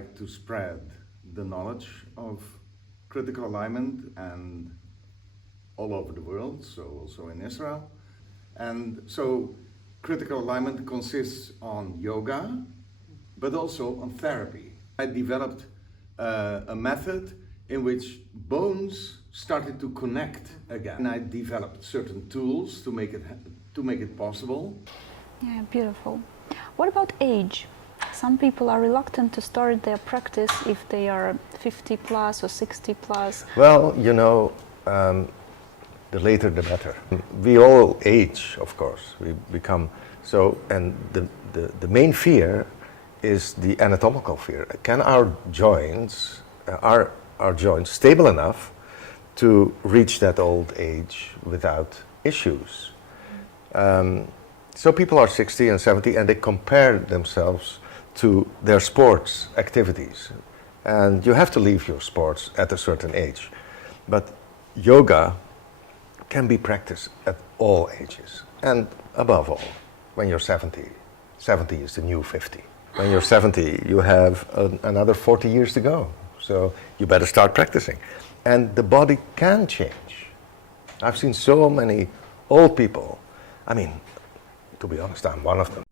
like to spread the knowledge of critical alignment and all over the world, so also in Israel. And so critical alignment consists on yoga, but also on therapy. I developed a method in which bones started to connect again. And I developed certain tools to make it possible. Yeah, beautiful. What about age? Some people are reluctant to start their practice if they are 50 plus or 60 plus. Well, you know, the later the better. We all age, of course. We become so, and the main fear is the anatomical fear. Can our joints, our joints stable enough to reach that old age without issues? So people are 60 and 70 and they compare themselves to their sports activities. And you have to leave your sports at a certain age. But yoga can be practiced at all ages. And above all, when you're 70. 70 is the new 50. When you're 70, you have another 40 years to go. So you better start practicing. And the body can change. I've seen so many old people. I mean, to be honest, I'm one of them.